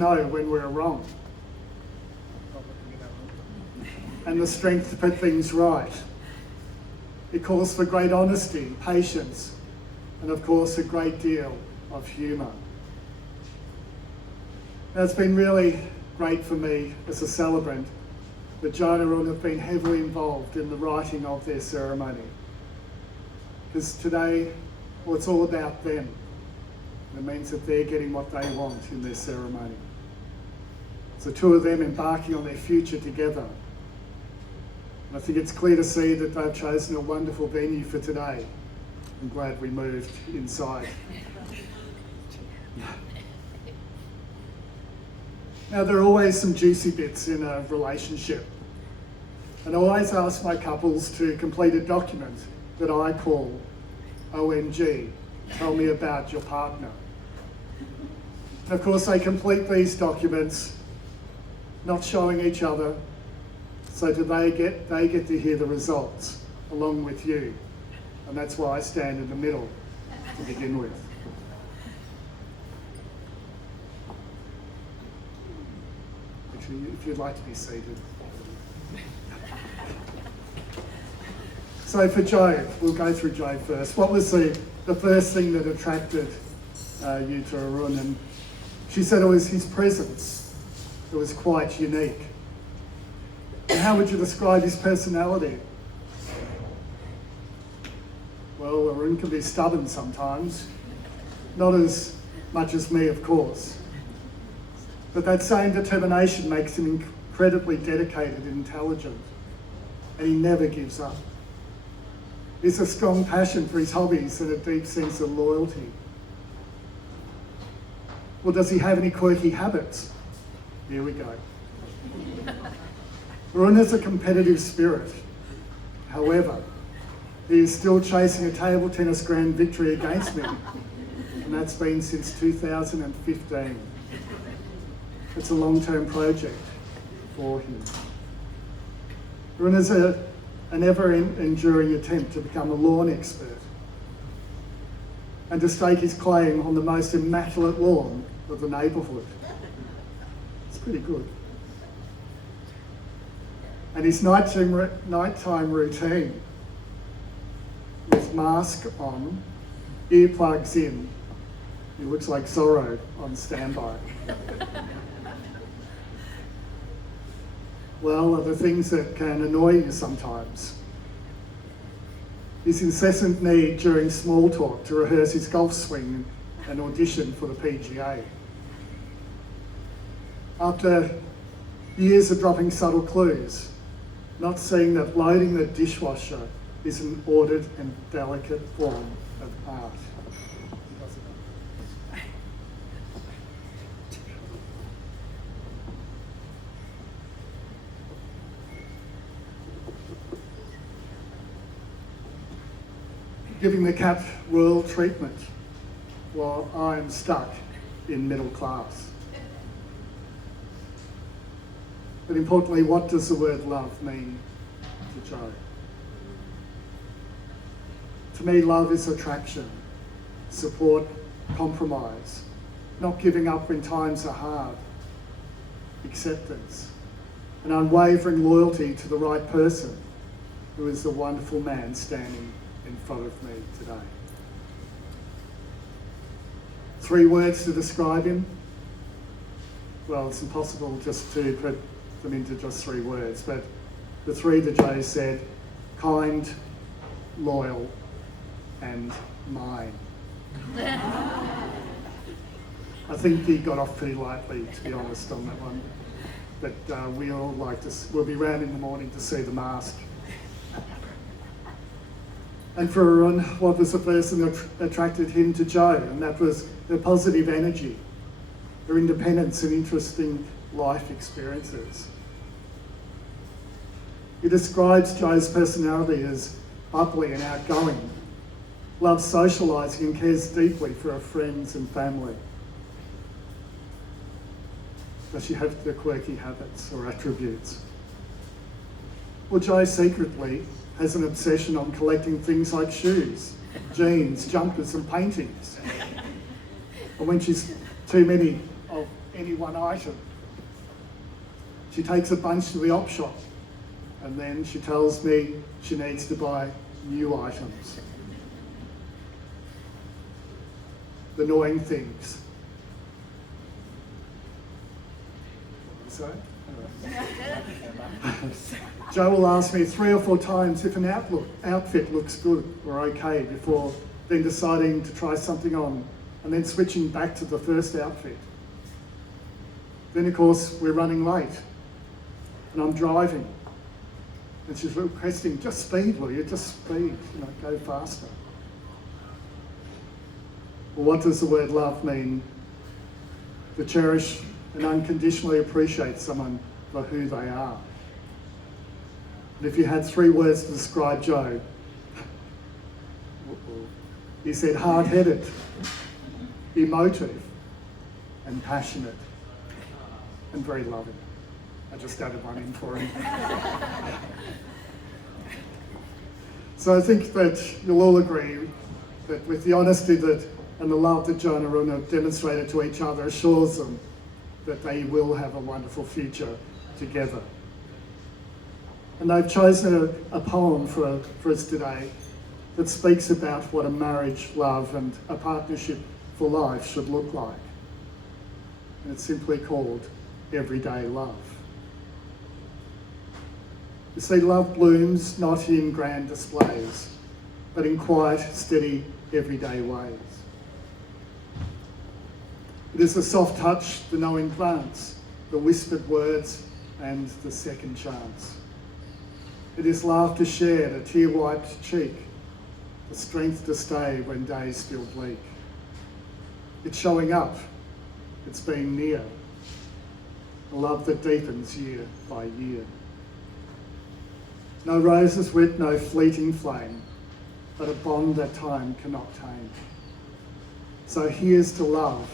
know when we're wrong, and the strength to put things right. It calls for great honesty, patience, and of course a great deal of humour. Now, it's been really great for me as a celebrant that Joe and Arun have been heavily involved in the writing of their ceremony. Because today, well, it's all about them. It means that they're getting what they want in their ceremony. It's the two of them embarking on their future together. And I think it's clear to see that they've chosen a wonderful venue for today. I'm glad we moved inside. Now, there are always some juicy bits in a relationship. And I always ask my couples to complete a document that I call OMG, tell me about your partner. And of course, they complete these documents not showing each other, so do they get to hear the results along with you. And that's why I stand in the middle to begin with. Actually, if you'd like to be seated. So for Joe, we'll go through Joe first. What was the first thing that attracted you to Arun? And she said it was his presence. It was quite unique. And how would you describe his personality? Well, Arun can be stubborn sometimes. Not as much as me, of course. But that same determination makes him incredibly dedicated and intelligent. And he never gives up. He has a strong passion for his hobbies and a deep sense of loyalty. Well, does he have any quirky habits? Here we go. Arun has a competitive spirit. However, he is still chasing a table tennis grand victory against me, and that's been since 2015. It's a long-term project for him. Arun is an ever-enduring attempt to become a lawn expert and to stake his claim on the most immaculate lawn of the neighbourhood. It's pretty good. And his nighttime routine, with mask on, earplugs in, he looks like Zorro on standby. Well, are the things that can annoy you sometimes. His incessant need during small talk to rehearse his golf swing and audition for the PGA. After years of dropping subtle clues, not seeing that loading the dishwasher is an ordered and delicate form of art. Giving the cat royal treatment while I'm stuck in middle class. But importantly, what does the word love mean to Joe? To me, love is attraction, support, compromise, not giving up when times are hard, acceptance, an unwavering loyalty to the right person, who is the wonderful man standing in front of me today. 3 words to describe him? Well, it's impossible just to put them into just 3 words, but the 3 that Joe said: kind, loyal, and mine. I think he got off pretty lightly, to be honest, on that one. But we'll be round in the morning to see the mask. And for Arun, what was the first thing that attracted him to Joe? And that was her positive energy, her independence and interesting life experiences. He describes Joe's personality as bubbly and outgoing, loves socialising and cares deeply for her friends and family. Does she have the quirky habits or attributes? Well, Joe secretly has an obsession on collecting things like shoes, jeans, jumpers and paintings. And when she's too many of any one item. She takes a bunch to the op shop, and then she tells me she needs to buy new items. The annoying things. So, Jo will ask me 3 or 4 times if an outfit looks good or okay before then deciding to try something on and then switching back to the first outfit. Then of course we're running late and I'm driving and she's requesting, just speed, will you? Just speed, go faster. Well, what does the word love mean? To cherish and unconditionally appreciate someone for who they are. And if you had 3 words to describe Jo, he said hard-headed, emotive, and passionate, and very loving. I just added one in for him. So I think that you'll all agree that with the honesty and the love that Jo and Arun have demonstrated to each other assures them that they will have a wonderful future together. And they've chosen a poem for us today that speaks about what a marriage, love, and a partnership for life should look like. And it's simply called Everyday Love. You see, love blooms not in grand displays, but in quiet, steady, everyday ways. It is the soft touch, the knowing glance, the whispered words, and the second chance. It is laughter shared, a tear-wiped cheek, the strength to stay when days feel bleak. It's showing up, it's being near, a love that deepens year by year. No roses wit, no fleeting flame, but a bond that time cannot tame. So here's to love,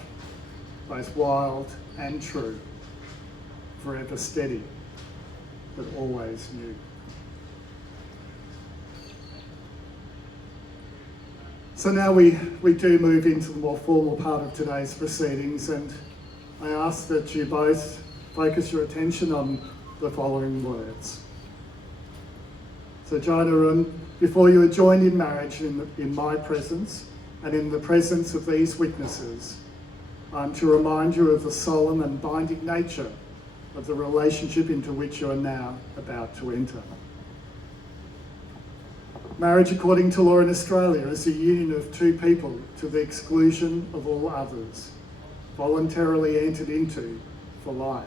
both wild and true, forever steady, but always new. So now we do move into the more formal part of today's proceedings, and I ask that you both focus your attention on the following words. So Jo and Arun, before you are joined in marriage in my presence and in the presence of these witnesses, I'm to remind you of the solemn and binding nature of the relationship into which you are now about to enter. Marriage, according to law in Australia, is a union of 2 people to the exclusion of all others, voluntarily entered into for life.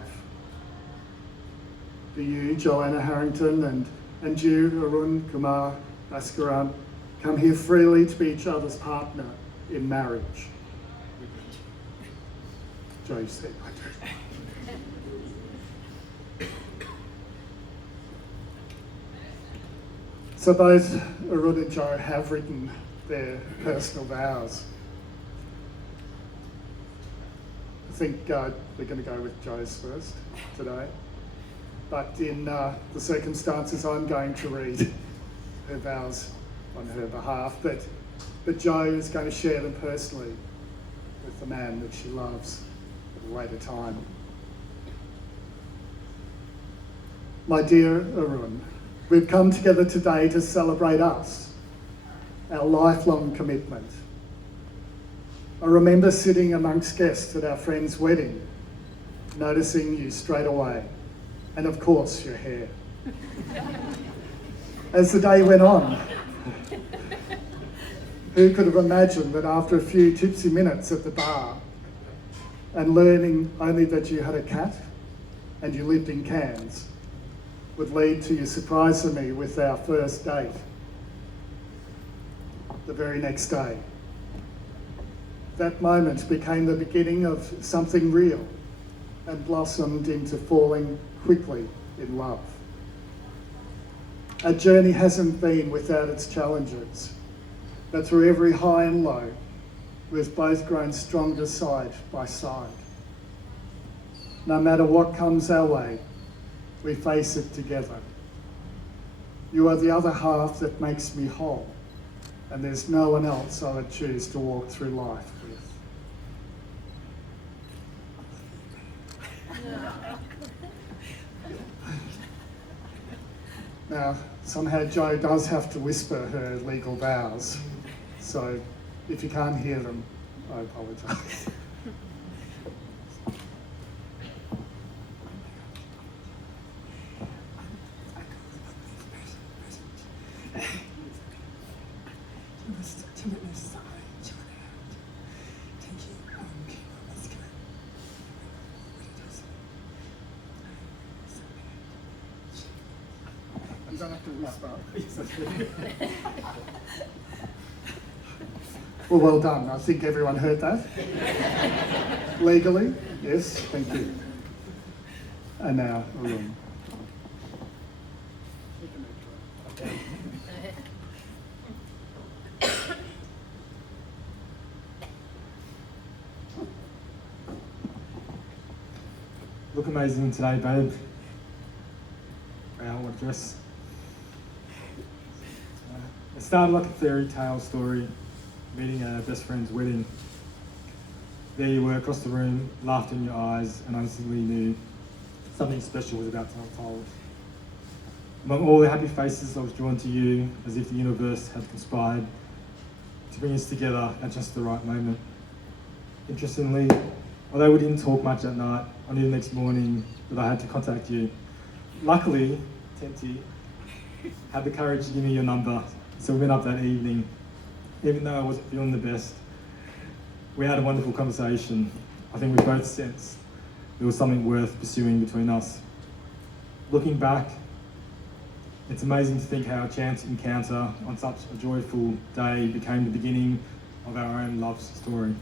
Do you, Joanna Harrington, and you, Arun Kumar Bhaskaran, come here freely to be each other's partner in marriage? Jo said, I do. So both Arun and Jo have written their personal vows. I think we're going to go with Jo's first today. But in the circumstances, I'm going to read her vows on her behalf. But Jo is going to share them personally with the man that she loves at a later time. My dear Arun, we've come together today to celebrate us, our lifelong commitment. I remember sitting amongst guests at our friend's wedding, noticing you straight away, and of course your hair. As the day went on, who could have imagined that after a few tipsy minutes at the bar and learning only that you had a cat and you lived in Cairns, would lead to you surprising me with our first date the very next day. That moment became the beginning of something real and blossomed into falling quickly in love. Our journey hasn't been without its challenges, but through every high and low, we've both grown stronger side by side. No matter what comes our way, we face it together. You are the other half that makes me whole, and there's no one else I would choose to walk through life with. Now, somehow Jo does have to whisper her legal vows, so if you can't hear them, I apologise. You don't have to whisper. Well, well done. I think everyone heard that. Legally, yes, thank you. And now, Arun. Look amazing today, babe. Wow, what a dress. It started like a fairy tale story, meeting a best friend's wedding. There you were across the room, laughter in your eyes, and I instantly knew something special was about to unfold. Among all the happy faces, I was drawn to you, as if the universe had conspired to bring us together at just the right moment. Interestingly, although we didn't talk much at night, I knew the next morning that I had to contact you. Luckily, Tempty had the courage to give me your number, so we went up that evening. Even though I wasn't feeling the best, we had a wonderful conversation. I think we both sensed there was something worth pursuing between us. Looking back, it's amazing to think how a chance encounter on such a joyful day became the beginning of our own love story.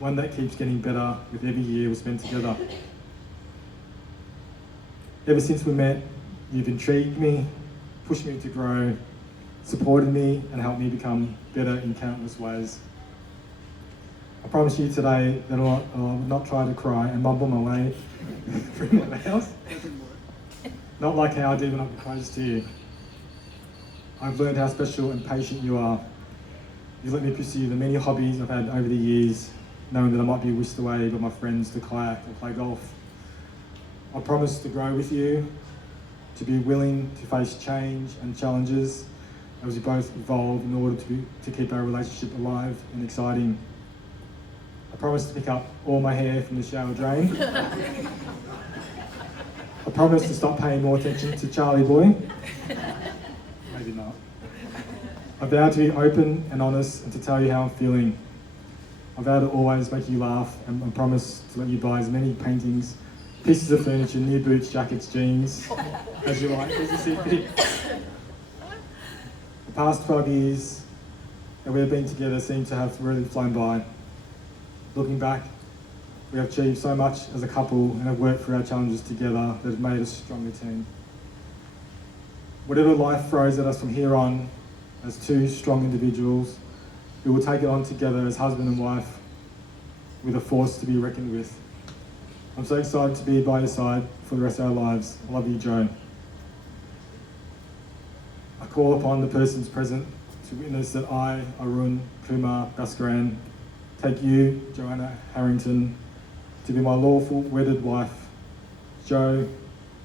One that keeps getting better with every year we spend together. Ever since we met, you've intrigued me, pushed me to grow, supported me, and helped me become better in countless ways. I promise you today that I will not try to cry and mumble my way through my house. Not like how I did when I proposed to you. I've learned how special and patient you are. You let me pursue the many hobbies I've had over the years, knowing that I might be whisked away by my friends to kayak or play golf. I promise to grow with you, to be willing to face change and challenges as we both evolve in order to keep our relationship alive and exciting. I promise to pick up all my hair from the shower drain. I promise to stop paying more attention to Charlie Boy. Maybe not. I vow to be open and honest and to tell you how I'm feeling. I vow to always make you laugh and I promise to let you buy as many paintings, pieces of furniture, new boots, jackets, jeans, as you like, as you see fit. The past 12 years that we have been together seem to have really flown by. Looking back, we have achieved so much as a couple and have worked through our challenges together that have made us a stronger team. Whatever life throws at us from here on, as two strong individuals, we will take it on together as husband and wife with a force to be reckoned with. I'm so excited to be by your side for the rest of our lives. I love you, Jo. I call upon the persons present to witness that I, Arun Kumar Bhaskaran, take you, Joanna Harrington, to be my lawful wedded wife. Jo,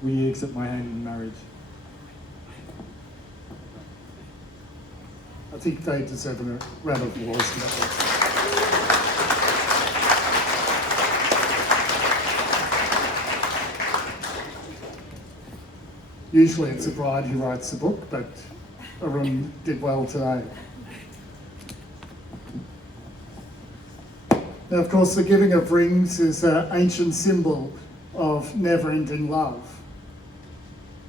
will you accept my hand in marriage? I think they deserve a round of applause for that. Usually it's a bride who writes the book, but Arun did well today. Now, of course, the giving of rings is an ancient symbol of never-ending love.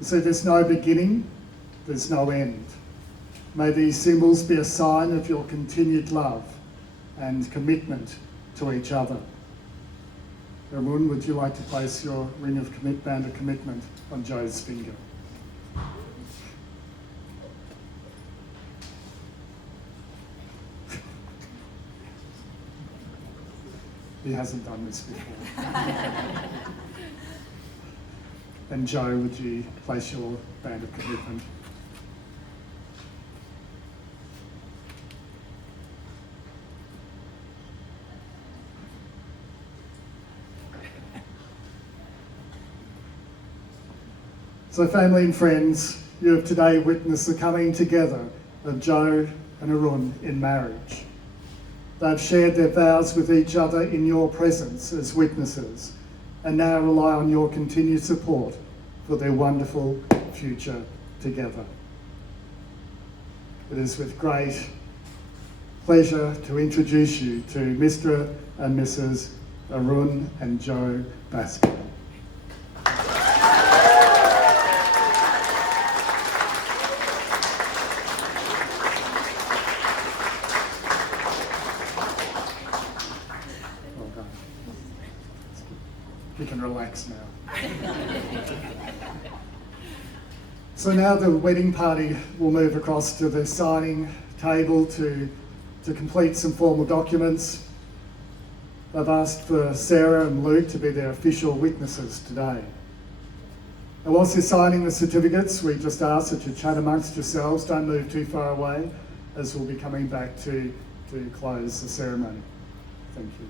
So there's no beginning, there's no end. May these symbols be a sign of your continued love and commitment to each other. Arun, would you like to place your ring of band of commitment on Jo's finger? He hasn't done this before. And Jo, would you place your band of commitment? So family and friends, you have today witnessed the coming together of Joe and Arun in marriage. They've shared their vows with each other in your presence as witnesses and now rely on your continued support for their wonderful future together. It is with great pleasure to introduce you to Mr. and Mrs. Arun and Joe Baskin. Well done. You can relax now. So now the wedding party will move across to the signing table to complete some formal documents. They've asked for Sarah and Luke to be their official witnesses today. And whilst you're signing the certificates, we just ask that you chat amongst yourselves, don't move too far away, as we'll be coming back to close the ceremony. Thank you.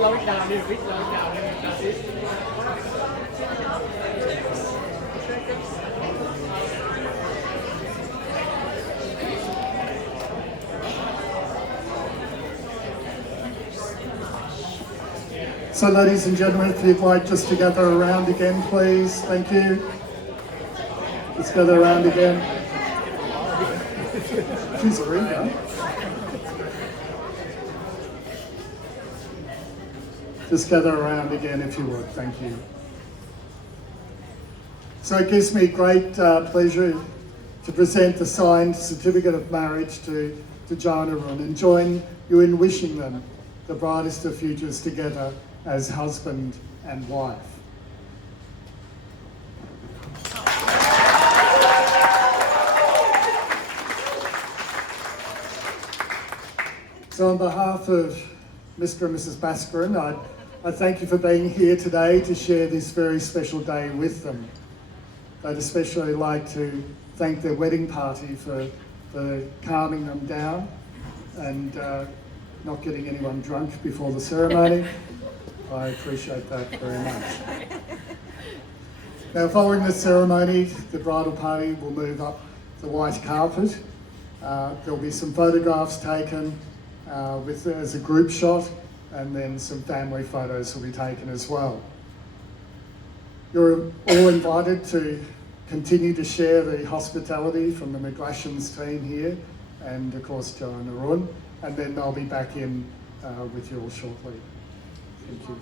slow it down a little bit, slow it down a little bit. That's it. So ladies and gentlemen, if you'd like just to gather around again, please. Thank you. Let's gather around again. She's a ringer. Just gather around again if you would. Thank you. So it gives me great pleasure to present the signed certificate of marriage to John and Arun and join you in wishing them the brightest of futures together as husband and wife. So on behalf of Mr. and Mrs. Bascarin, I thank you for being here today to share this very special day with them. I'd especially like to thank their wedding party for calming them down and not getting anyone drunk before the ceremony. I appreciate that very much. Now, following the ceremony, the bridal party will move up the white carpet. There'll be some photographs taken as a group shot, and then some family photos will be taken as well. You're all invited to continue to share the hospitality from the McGlashan's team here, and of course John and Arun, and then they'll be back in with you all shortly. Thank you.